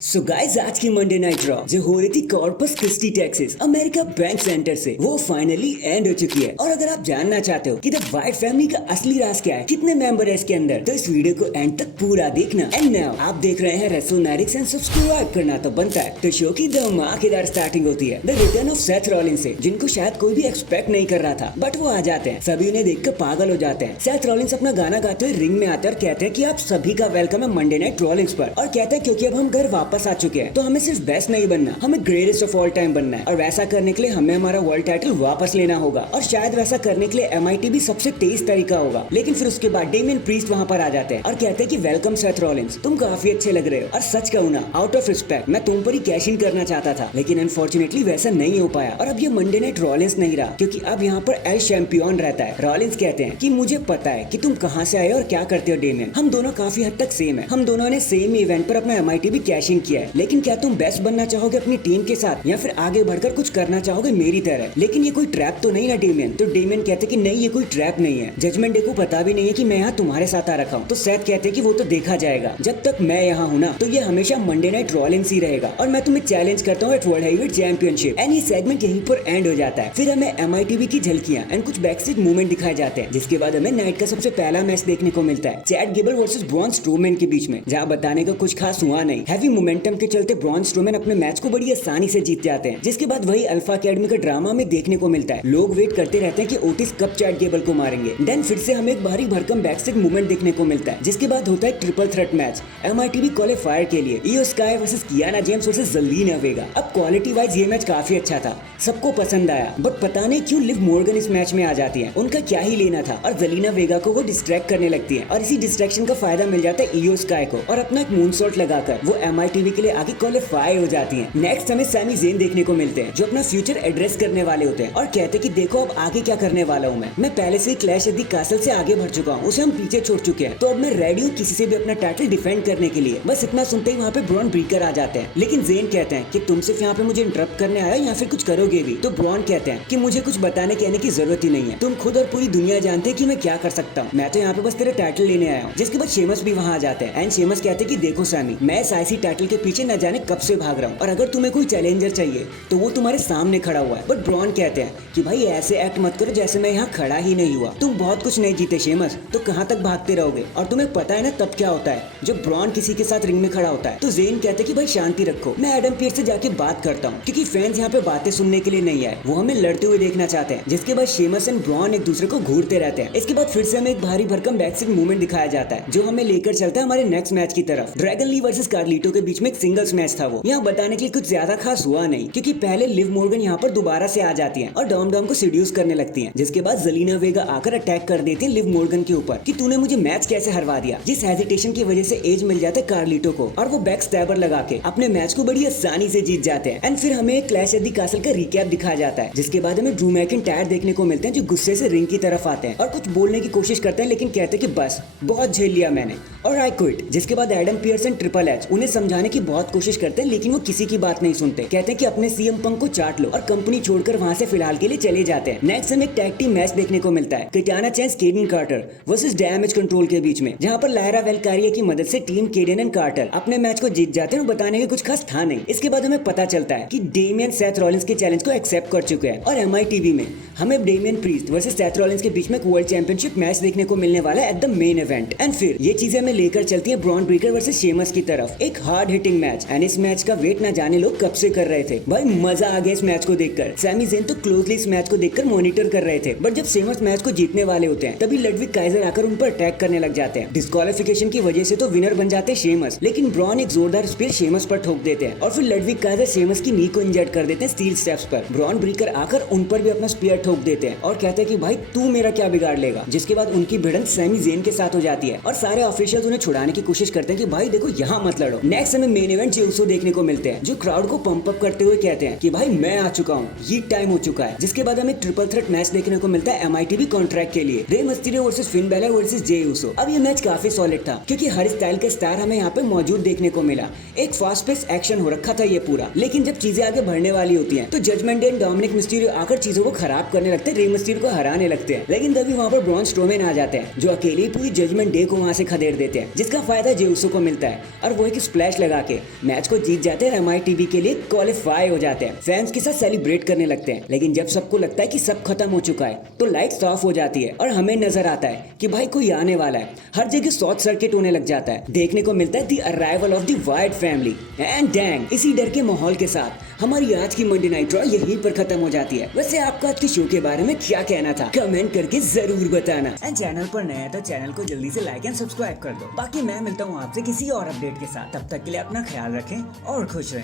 So guys आज की Monday night raw जो हो रही थी Corpus Christi Texas America bank centre से वो फाइनली एंड हो चुकी है। और अगर आप जानना चाहते हो कि द वाइट फैमिली का असली राज क्या है, कितने मेंबर है इसके अंदर, तो इस वीडियो को एंड तक पूरा देखना। एंड नाउ आप देख रहे हैं रेसोनैरिक्स एंड सब्सक्राइब करना तो बनता है। तो शो की धमाकेदार स्टार्टिंग होती है the return of Seth Rollins से, जिनको शायद कोई भी एक्सपेक्ट नहीं कर रहा था, बट वो आ जाते हैं। सभी उन्हें देखकर पागल हो जाते हैं। सेथ रॉलिंस अपना गाना गाते हुए रिंग में आते हैं और कहते हैं कि आप सभी का वेलकम है मंडे नाइट रॉलिंस पर। और कहते हैं क्योंकि अब हम घर वापस आ चुके हैं तो हमें सिर्फ बेस्ट नहीं बनना, हमें ग्रेटेस्ट ऑफ ऑल टाइम बनना है। और वैसा करने के लिए हमें हमारा वर्ल्ड टाइटल वापस लेना होगा। और शायद वैसा करने के लिए MIT भी सबसे तेज तरीका होगा। लेकिन फिर उसके बाद डेमियन प्रीस्ट वहाँ पर आ जाते हैं और कहते हैं कि वेलकम सेथ रॉलिंस, तुम काफी अच्छे लग रहे हो। और सच कहूं ना, आउट ऑफ रिस्पेक्ट मैं तुम पर ही कैश इन करना चाहता था, लेकिन अनफॉर्चुनेटली वैसा नहीं हो पाया। और अब ये मंडे नाइट रॉलिंस नहीं रहा, क्योंकि अब यहाँ पर एल चैंपियन रहता है। रॉलिंस कहते हैं कि मुझे पता है कि तुम कहाँ से आए और क्या करते हो डेमियन, हम दोनों काफी हद तक सेम है, हम दोनों ने सेम इवेंट पर अपना MIT भी कैश इन किया है। लेकिन क्या तुम बेस्ट बनना चाहोगे अपनी टीम के साथ, या फिर आगे बढ़कर कुछ करना चाहोगे मेरी तरह? लेकिन ये कोई ट्रैप तो नहीं ना डेमियन? तो डेमियन कहते कि नहीं, ये कोई ट्रैप नहीं है। जजमेंट डे को पता भी नहीं है कि मैं यहाँ तुम्हारे साथ आ रखा हूँ। तो सेथ कहते कि वो तो देखा जाएगा, जब तक मैं यहाँ हूँ ना तो ये हमेशा मंडे नाइट रॉलिंस ही रहेगा। और मैं तुम्हें चैलेंज करता हूँ at world heavyweight championship. And ये सेगमेंट यहीं पर एंड हो जाता है। फिर हमें MITV की झलकियां एंड कुछ बैकस्टेज मूवमेंट दिखाए जाते हैं, जिसके बाद हमें नाइट का सबसे पहला मैच देखने को मिलता है Chad Gable versus Braun Strowman के बीच में, जहाँ बताने का कुछ खास हुआ नहीं। हैवी मोमेंटम के चलते ब्रॉन स्ट्रोमैन अपने मैच को बड़ी आसानी से जीत जाते हैं। जिसके बाद वही अल्फा अकेडमी का ड्रामा में देखने को मिलता है। लोग वेट करते रहते हैं कि ओटिस कब चैट गेबल को मारेंगे। देन फिर से हमें एक भारी भरकम बैकस्टेज मूवमेंट देखने को मिलता है, जिसके बाद होता है triple threat match MITV qualifier के लिए, Iyo Sky versus Kiana James versus Zelina Vega. अब क्वालिटी वाइज ये मैच काफी अच्छा था, सबको पसंद आया, बट पता नहीं क्यों लिव मॉर्गन इस मैच में आ जाती है। उनका क्या ही लेना था, और ज़ेलिना वेगा को वो डिस्ट्रैक्ट करने लगती है। और इसी डिस्ट्रैक्शन का फायदा मिल जाता है इयो स्काई को, और अपना एक मूनसॉल्ट लगाकर वो MITV के लिए आगे क्वालिफाई हो जाती है। नेक्स्ट हमें सैमी ज़ेन देखने को मिलते हैं, जो अपना फ्यूचर एड्रेस करने वाले होते हैं और कहते हैं कि देखो अब आगे क्या करने वाला हूँ मैं पहले से ही क्लैश एट द कासल से आगे बढ़ चुका हूँ, उसे हम पीछे छोड़ चुके हैं। तो अब मैं रेडी हूँ किसी से भी अपना टाइटल डिफेंड करने के लिए। बस इतना सुनते ही वहाँ पे ब्रॉन ब्रीकर आ जाते हैं। लेकिन ज़ेन कहते हैं कि तुम सिर्फ यहाँ पे मुझे इंटरप्ट करने आया या फिर कुछ करोगे भी? तो ब्रॉन कहते हैं कि मुझे कुछ बताने कहने की जरूरत ही नहीं है, तुम खुद और पूरी दुनिया जानते हैं कि मैं क्या कर सकता हूँ, मैं तो यहाँ पे बस तेरे टाइटल लेने आया हूँ। जिसके बाद शेमस भी वहाँ आ जाते हैं एंड शेमस कहते हैं कि देखो सैमी, मैं इस IC टाइटल के पीछे न जाने कब से भाग रहा हूँ, और अगर तुम्हें कोई चैलेंजर चाहिए तो वो तुम्हारे सामने खड़ा हुआ है। बट ब्रॉन कहते हैं कि भाई ऐसे एक्ट मत करो जैसे मैं यहाँ खड़ा ही नहीं हुआ, तुम बहुत कुछ नहीं जीते शेमस, तो कहाँ तक भागते रहोगे? और तुम्हें पता है ना तब क्या होता है जब ब्रॉन किसी के साथ रिंग में खड़ा होता है। तो ज़ेन कहते हैं कि भाई शांति रखो, मैं एडम पीयर्स से जाके बात करता हूँ, क्योंकि फैंस यहाँ पे बातें सुनने के लिए नहीं आए, वो हमें लड़ते हुए देखना चाहते हैं। जिसके बाद शेमस एंड ब्रॉन एक दूसरे को घूरते रहते हैं। इसके बाद फिर से हमें एक भारी भरकम बैकस्टेज मूवमेंट दिखाया जाता है, जो हमें लेकर चलता है हमारे नेक्स्ट मैच की तरफ। ड्रैगन ली वर्सेस कार्लिटो के बीच में एक सिंगल्स मैच था। वो यहाँ बताने के लिए कुछ ज्यादा खास हुआ नहीं, क्योंकि पहले लिव मॉर्गन यहाँ पर दोबारा से आ जाती है और डॉम डॉम को सीड्यूस करने लगती है। जिसके बाद ज़ेलिना वेगा आकर अटैक कर देती है लिव मॉर्गन के ऊपर कि तूने मुझे मैच कैसे हरवा दिया। जिस हेजिटेशन की वजह से एज मिल जाता है कार्लिटो को, और वो बैक स्टैबर लगा के अपने मैच को बड़ी आसानी से जीत जाते हैं। एंड फिर हमें एक क्लैश एट द कासल का रिकैप दिखाया जाता है, जिसके बाद हमें ड्रू मैकिंटायर देखने को मिलते हैं, जो गुस्से से रिंग की तरफ आते हैं और कुछ बोलने की कोशिश करते हैं, लेकिन कहते हैं कि बस बहुत झेल लिया मैंने और आई क्विट। जिसके बाद Adam Pearce and triple H उन्हें समझाने की बहुत कोशिश करते हैं, लेकिन वो किसी की बात नहीं सुनते। कहते हैं कि अपने CM पंक को चाट लो और कंपनी छोड़कर वहां से फिलहाल के लिए चले जाते हैं। नेक्स्ट हमें एक टैग टीम मैच देखने को मिलता है, Katana Chance Kayden Carter versus Damage Control के बीच में, जहां पर लायरा वेलकारिया की मदद से टीम केडन एंड कार्टर अपने मैच को जीत जाते हैं। बताने के कुछ खास था नहीं। इसके बाद हमें पता चलता है कि डेमियन सेथ रॉलिंस के चैलेंज को एक्सेप्ट कर चुके हैं, और MITV में हमें Damien priest versus Seth Rollins के बीच में एक वर्ल्ड चैंपियनशिप मैच देखने को मिलने वाला है at the main event. And फिर ये चीजें हमें लेकर चलती है ब्रॉन ब्रीकर वर्सेस शेमस की तरफ, एक हार्ड हिटिंग मैच। एंड इस मैच का वेट ना जाने लोग कब से कर रहे थे। भाई मजा आ गया इस मैच को देखकर। सैमी ज़ेन तो क्लोजली इस मैच को देखकर मॉनिटर कर रहे थे, बट जब शेमस मैच को जीतने वाले होते हैं तभी लडविग काइजर आकर उन पर अटैक करने लग जाते हैं। डिस्क्वालिफिकेशन की वजह से तो विनर बन जाते हैं शेमस, लेकिन ब्रॉन एक जोरदार स्पीयर शेमस पर ठोक देते हैं, और फिर लडविग काइजर शेमस की नी को इंजर्ड कर देते हैं स्टील स्टेप्स पर। ब्रॉन ब्रीकर आकर उन पर भी अपना स्पीयर ठोक देते हैं और कहते हैं कि भाई तू मेरा क्या बिगाड़ लेगा। जिसके बाद उनकी भिड़ंत सैमी ज़ेन के साथ हो जाती है, और सारे ऑफिशियल्स उन्हें छुड़ाने की कोशिश करते हैं कि भाई देखो यहाँ मत लड़ो। नेक्स्ट हमें मेन इवेंट जे उसो देखने को मिलते हैं, जो क्राउड को पंप अप करते हुए कहते हैं कि भाई मैं आ चुका हूँ, ये टाइम हो चुका है। जिसके बाद हमें ट्रिपल थ्रेट मैच देखने को मिलता है MITV कॉन्ट्रैक्ट के लिए, Rey Mysterio versus Finn Balor versus Jey Uso. अब ये मैच काफी सॉलिड था, क्योंकि हर स्टाइल का स्टार हमें यहाँ पे मौजूद देखने को मिला। एक फास्ट पेस एक्शन हो रखा था ये पूरा, लेकिन जब चीजें आगे बढ़ने वाली होती हैं तो judgment day and Dominik Mysterio आकर चीजों को खराब करने लगते हैं, रे मिस्टीरियो को हराने लगते हैं। लेकिन तभी वहाँ पर ब्रॉन स्ट्रोमैन आ जाते हैं, जो अकेले पूरी जजमेंट डे को वहाँ से खदेड़ देते हैं, जिसका फायदा जे उसो को मिलता है, और वो एक स्प्लैश लगा के मैच को जीत जाते हैं और हमारी टीवी के लिए क्वालिफाई हो जाते हैं। फैंस के साथ सेलिब्रेट करने लगते हैं, लेकिन जब सबको लगता है कि सब खत्म हो चुका है तो लाइट्स ऑफ हो जाती है और हमें नजर आता है कि भाई कोई आने वाला है। हर जगह शॉर्ट सर्किट होने लग जाता है। देखने को मिलता है the arrival of the white family and dang. इसी डर के माहौल के साथ हमारी आज की मंडे नाइट रॉ यहीं पर खत्म हो जाती है। वैसे आपका आज के शो के बारे में क्या कहना था कमेंट करके जरूर बताना। एंड चैनल पर नया है तो चैनल को जल्दी से लाइक एंड सब्सक्राइब कर दो। बाकी मैं मिलता हूँ आपसे किसी और अपडेट के साथ। तब तक के लिए अपना ख्याल रखें और खुश रहें।